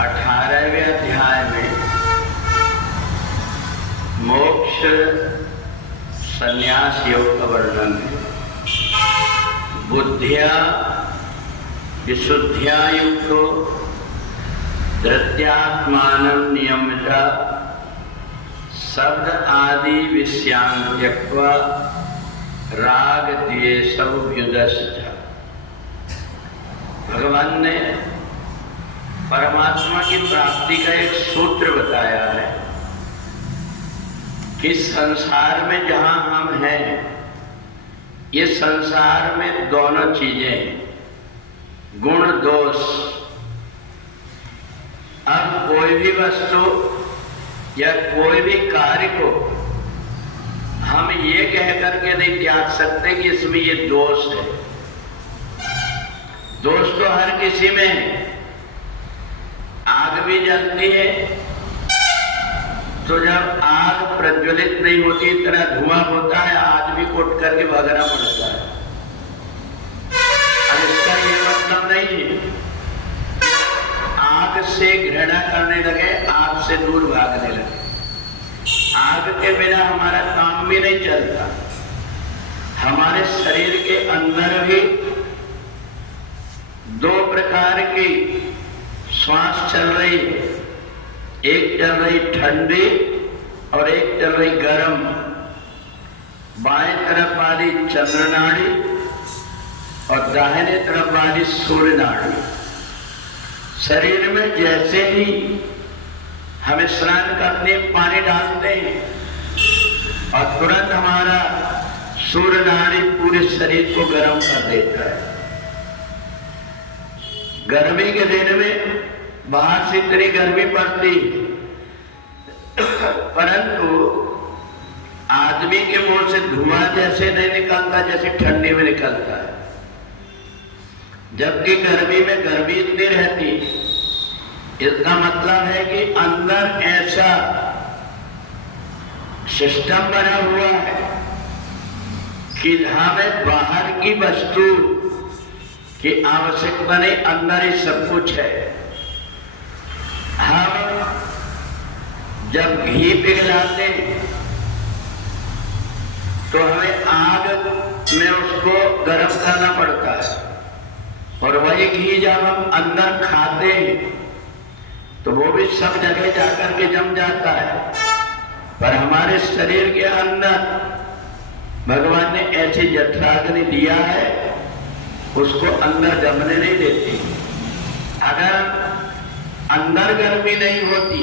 18वें अध्याय में मोक्ष संन्यास योग का वर्णन है। बुद्धिया विशुद्धिया युक्तो धृत्यात्मानं नियम्य शब्द आदि विषयान् त्यक्त्वा राग द्वेषौ व्युदश्च। भगवान ने परमात्मा की प्राप्ति का एक सूत्र बताया है कि संसार में जहां हम हैं, ये संसार में दोनों चीजें हैं, गुण दोष। अब कोई भी वस्तु या कोई भी कार्य को हम ये कह करके नहीं त्याग सकते कि इसमें ये दोष है। दोष तो हर किसी में है। आग भी जलती है तो जब आग प्रज्वलित नहीं होती, इतना धुआं होता है, आदमी को उठ करके भागना पड़ता है। अब इसका ये मतलब नहीं है आग से घृणा करने लगे, आग से दूर भागने लगे। आग के बिना हमारा काम भी नहीं चलता। हमारे शरीर के अंदर भी दो प्रकार की श्वास चल रही है, एक चल रही ठंडी और एक चल रही गर्म। बाएं तरफ वाली चंद्र नाड़ी और दाहिने तरफ वाली सूर्य नाड़ी। शरीर में जैसे ही हमें स्नान करने पानी डालते हैं और तुरंत हमारा सूर्य नाड़ी पूरे शरीर को गर्म कर देता है। गर्मी के दिन में बाहर से इतनी गर्मी पड़ती, परंतु आदमी के मुंह से धुआं जैसे नहीं निकलता जैसे ठंडी में निकलता है। जबकि गर्मी में गर्मी इतनी रहती। इसका मतलब है कि अंदर ऐसा सिस्टम बना हुआ है कि हमें बाहर की वस्तु की आवश्यकता नहीं, अंदर ही सब कुछ है। हम जब घी पिघलाते हैं तो हमें आग में उसको गर्म करना पड़ता है, और वही घी जब हम अंदर खाते हैं तो वो भी सब जगह जाकर के जम जाता है। पर हमारे शरीर के अंदर भगवान ने ऐसी जठराग्नि दिया है, उसको अंदर जमने नहीं देती। अगर अंदर गर्मी नहीं होती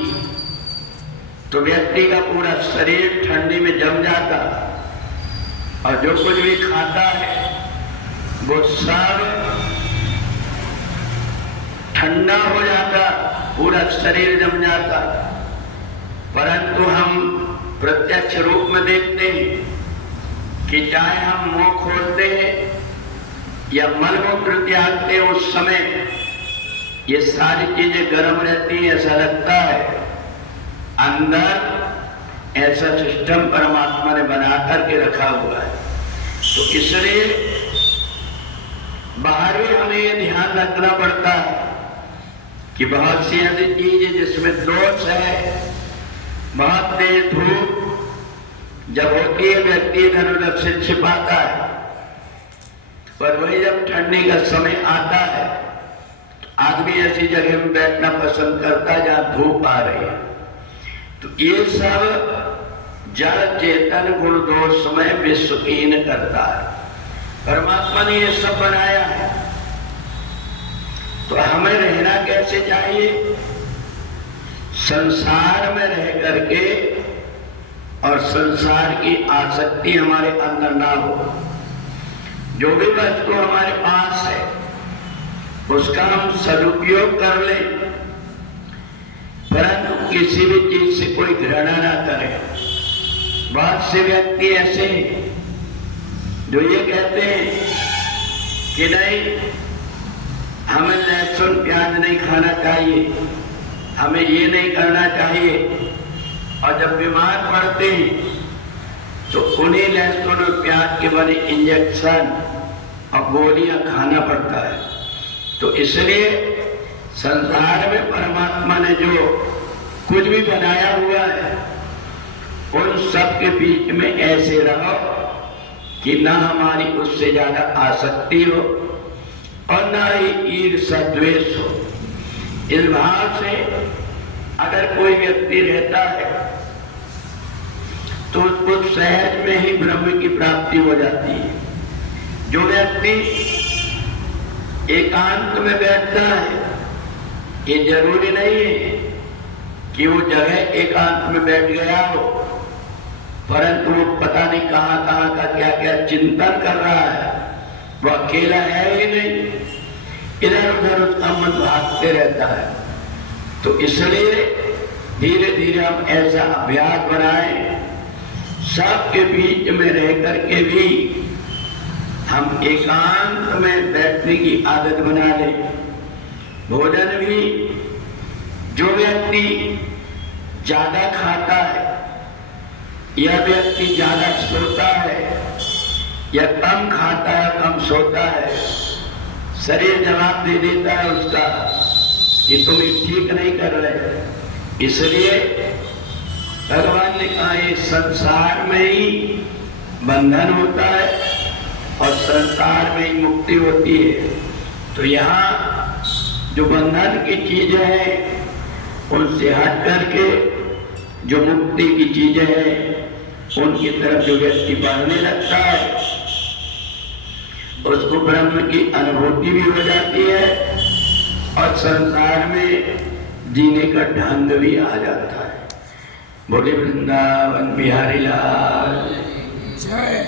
तो व्यक्ति का पूरा शरीर ठंडी में जम जाता, और जो कुछ भी खाता है वो सब ठंडा हो जाता, पूरा शरीर जम जाता। परंतु हम प्रत्यक्ष रूप में देखते हैं कि चाहे हम मुंह खोलते हैं या मलमूत्र त्यागते हैं, उस समय ये सारी चीजें गर्म रहती हैं। ऐसा लगता है अंदर ऐसा सिस्टम परमात्मा ने बना करके रखा हुआ है। तो इसलिए बाहर भी हमें ये ध्यान रखना पड़ता है कि बहुत सी ऐसी चीजें जिसमें दोष है, बहुत तेज धूप जब होती है व्यक्ति इधर उधर से छिपाता है, पर वही जब ठंडी का समय आता है तो आदमी ऐसी जगह में बैठना पसंद करता है जहां धूप आ रही है। तो ये सब जड़ चेतन गुण दोष में विश्वहीन करता है। परमात्मा ने ये सब बनाया है, तो हमें रहना कैसे चाहिए? संसार में रह करके और संसार की आसक्ति हमारे अंदर ना हो। जो भी वस्तु हमारे पास है उसका हम सदुपयोग कर लें, परंतु किसी भी चीज से कोई घृणा ना करें। बहुत से व्यक्ति ऐसे हैं जो ये कहते हैं कि नहीं, हमें लहसुन प्याज नहीं खाना चाहिए, हमें ये नहीं करना चाहिए, और जब बीमार पड़ते हैं तो उन्हीं लहसुन और प्याज के बने इंजेक्शन और गोलियां खाना पड़ता है। तो इसलिए संसार में परमात्मा ने जो कुछ भी बनाया हुआ है उन सब के बीच में ऐसे रहो कि ना हमारी उससे ज्यादा आसक्ति हो और ना ही ईर्ष्या द्वेष हो। इस भाव से अगर कोई व्यक्ति रहता है तो उसको सहज में ही ब्रह्म की प्राप्ति हो जाती है। जो व्यक्ति एकांत में बैठता है, ये जरूरी नहीं है कि वो जगह एकांत में बैठ गया हो, परंतु वो पता नहीं कहां कहां का क्या क्या चिंतन कर रहा है। वो अकेला है ही नहीं, इधर उधर उसका मन भागते रहता है। तो इसलिए धीरे धीरे हम ऐसा अभ्यास बनाएं, सबके बीच में रह करके भी हम एकांत में बैठने की आदत बना लें। भोजन भी जो व्यक्ति ज्यादा खाता है या व्यक्ति ज्यादा सोता है या कम खाता है कम सोता है, शरीर जवाब दे देता है उसका कि तुम ठीक नहीं कर रहे। इसलिए भगवान ने कहा ये संसार में ही बंधन होता है और संसार में ही मुक्ति होती है। तो यहाँ जो बंधन की चीजें हैं उनसे हट करके जो मुक्ति की चीजें हैं उनकी तरफ जो व्यक्ति बढ़ने लगता है उसको ब्रह्म की अनुभूति भी हो जाती है और संसार में जीने का ढंग भी आ जाता है। बोले वृंदावन बिहारी लाल जय।